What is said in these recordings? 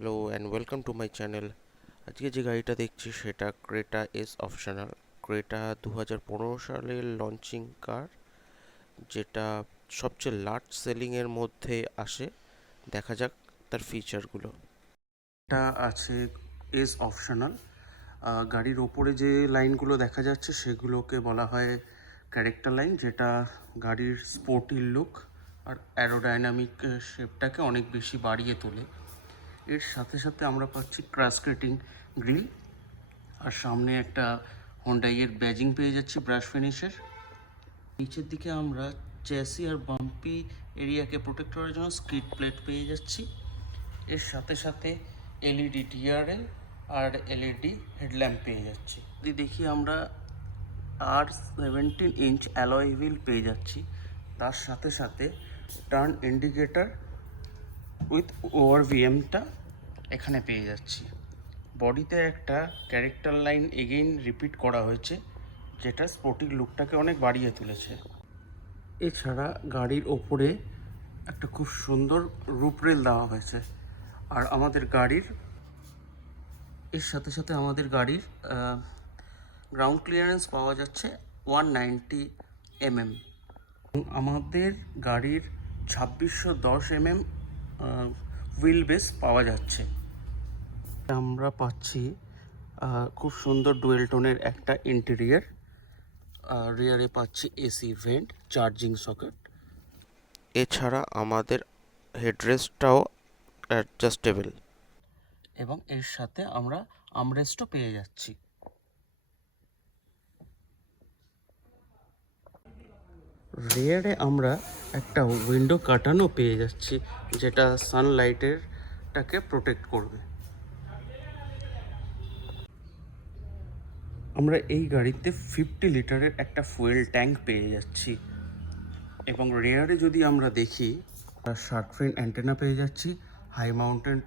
Hello and welcome to my channel. আজকে যে গাড়িটা দেখছি সেটা ক্রেটা এস অপশনাল। ক্রেটা 2015 সালের লঞ্চিং কার, যেটা সবচেয়ে লার্জ সেলিংয়ের মধ্যে আসে। দেখা যাক তার ফিচারগুলো। এটা আছে এস অপশনাল। গাড়ির ওপরে যে লাইনগুলো দেখা যাচ্ছে সেগুলোকে বলা হয় ক্যারেক্টার লাইন, যেটা গাড়ির স্পোর্টি লুক আর অ্যারোডাইনামিক শেপটাকে অনেক বেশি বাড়িয়ে তোলে। এর সাথে সাথে আমরা পাচ্ছি ক্রাসকেটিং গ্রিল, আর সামনে একটা হোন্ডাইয়ের ব্যাজিং পেয়ে যাচ্ছি ব্রাশ ফিনিশের। নিচের দিকে আমরা চ্যাসি আর বাম্পি এরিয়াকে প্রোটেক্ট করার জন্য স্কিড প্লেট পেয়ে যাচ্ছি। এর সাথে সাথে এলইডি ডিআরএল আর এলইডি হেডল্যাম্প পেয়ে যাচ্ছি। যদি দেখি আমরা আর 17 ইঞ্চ অ্যালয় হুইল পেয়ে যাচ্ছি, তার সাথে সাথে টার্ন ইন্ডিকেটার উইথ ওআরভিএমটা এখানে পেয়ে যাচ্ছি। বডিতে একটা ক্যারেক্টার লাইন এগেইন রিপিট করা হয়েছে, যেটা স্পোর্টিং লুকটাকে অনেক বাড়িয়ে তুলেছে। এছাড়া গাড়ির ওপরে একটা খুব সুন্দর রুপ রেল দেওয়া হয়েছে, আর আমাদের গাড়ির এর সাথে সাথে আমাদের গাড়ির গ্রাউন্ড ক্লিয়ারেন্স পাওয়া যাচ্ছে 190 mm। আমাদের গাড়ির 2610 mm হুইল বেস পাওয়া যাচ্ছে। আমরা পাচ্ছি খুব সুন্দর ডুয়েল টোনের একটা ইন্টেরিয়ার। রিয়ারে পাচ্ছি এসি ভেন্ট, চার্জিং সকেট। এছাড়া আমাদের হেডরেস্টটাও অ্যাডজাস্টেবল। এবং এর সাথে আমরা আমরেস্টও পেয়ে যাচ্ছি। রেয়ারে আমরা একটা উইন্ডো কার্টেনও পেয়ে যাচ্ছি, যেটা সানলাইটেরটাকে প্রোটেক্ট করবে। আমরা এই গাড়িতে 50 লিটারের একটা ফুয়েল ট্যাঙ্ক পেয়ে যাচ্ছি। এবং রেয়ারে যদি আমরা দেখি, শার্ক ফিন অ্যান্টেনা পেয়ে যাচ্ছি, হাই মাউন্টেন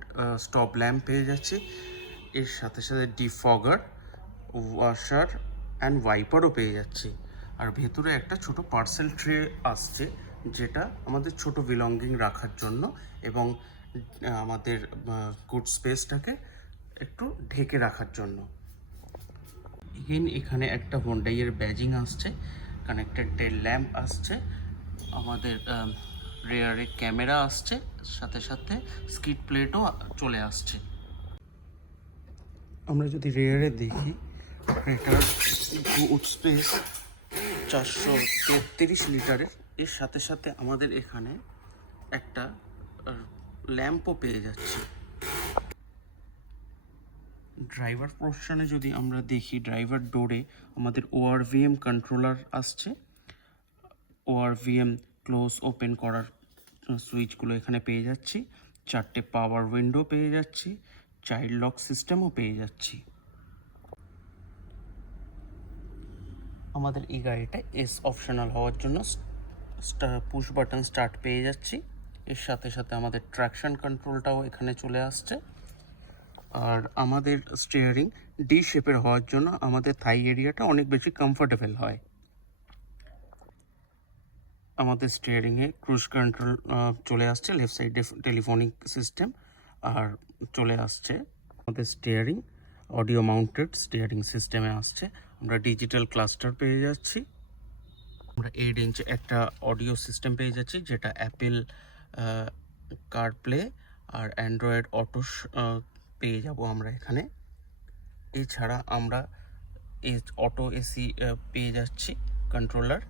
স্টপ ল্যাম্প পেয়ে যাচ্ছি। এর সাথে সাথে ডিফগার, ওয়াশার অ্যান্ড ওয়াইপারও পেয়ে যাচ্ছি। আর ভেতরে একটা ছোট পার্সেল ট্রে আসছে, যেটা আমাদের ছোট বিলঙ্গিং রাখার জন্য এবং আমাদের গুড স্পেসটাকে একটু ঢেকে রাখার জন্য। এখানে একটা হোন্ডাইয়ের ব্যাজিং আসছে, কানেক্টেড টেল ল্যাম্প আসছে, আমাদের রেয়ারে ক্যামেরা আসছে, সাথে সাথে স্কিড প্লেটও চলে আসছে। আমরা যদি রেয়ারে দেখি, এটার বুট স্পেস 433 লিটারের। এর সাথে সাথে আমাদের এখানে একটা ল্যাম্পও পেয়ে যাচ্ছে। ড্রাইভার পোর্শনে যদি আমরা দেখি, ড্রাইভার ডোরে আমাদের ওআরভিএম কন্ট্রোলার আসছে। ওআরভিএম ক্লোজ ওপেন করার সুইচগুলো এখানে পেয়ে যাচ্ছি। 4টে পাওয়ার উইন্ডো পেয়ে যাচ্ছি, চাইল্ড লক সিস্টেমও পেয়ে যাচ্ছি। আমাদের এই গাড়িটা এস অপশনাল হওয়ার জন্য পুশ বাটন স্টার্ট পেয়ে যাচ্ছি। এর সাথে সাথে আমাদের ট্র্যাকশন কন্ট্রোলটাও এখানে চলে আসছে। আর আমাদের স্টিয়ারিং ডি শেপের হওয়ার জন্য আমাদের থাই এরিয়াটা অনেক বেশি কমফোর্টেবল হয়। আমাদের স্টিয়ারিংয়ে ক্রুজ কন্ট্রোল চলে আসছে, লেফট সাইডে টেলিফোনিক সিস্টেম, আর চলে আসছে আমাদের স্টিয়ারিং অডিও মাউন্টেড স্টিয়ারিং সিস্টেমে আসছে। আমরা ডিজিটাল ক্লাস্টার পেয়ে যাচ্ছি। আমরা 8 ইঞ্চ একটা অডিও সিস্টেম পেয়ে যাচ্ছি, যেটা অ্যাপেল কারপ্লে আর অ্যান্ড্রয়েড অটো পেয়ে যাব আমরা এখানে। এছাড়া আমরা অটো এসি পেয়ে যাচ্ছি কন্ট্রোলার,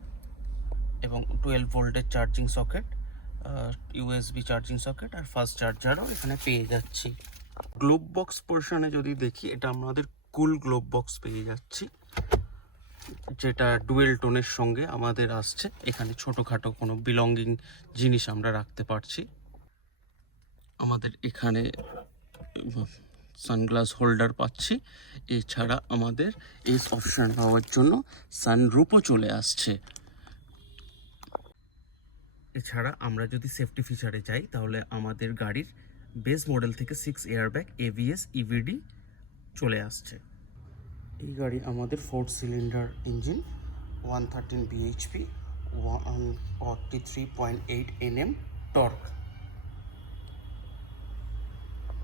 এবং 12 ভোল্টের charging socket, USB charging socket আর ফাস্ট চার্জারও এখানে পেয়ে যাচ্ছি। গ্লোব বক্স পোর্শনে যদি দেখি, এটা আমাদের কুল গ্লোব বক্স পেয়ে যাচ্ছি, যেটা ডুয়েল টোনের সঙ্গে আমাদের আসছে। এখানে ছোটোখাটো কোনো বিলঙ্গিং জিনিস আমরা রাখতে পারছি। আমাদের এখানে সানগ্লাস হোল্ডার পাচ্ছি। এছাড়া আমাদের এস অপশন পাওয়ার জন্য সানরুফও চলে আসছে। এছাড়া আমরা যদি সেফটি ফিচারে যাই, তাহলে আমাদের গাড়ির বেস মডেল থেকে 6 এয়ারব্যাগ, এভিএস, ইভিডি চলে আসছে। এই গাড়ি আমাদের 4 cylinder engine, 113 bhp, 143.8 Nm torque.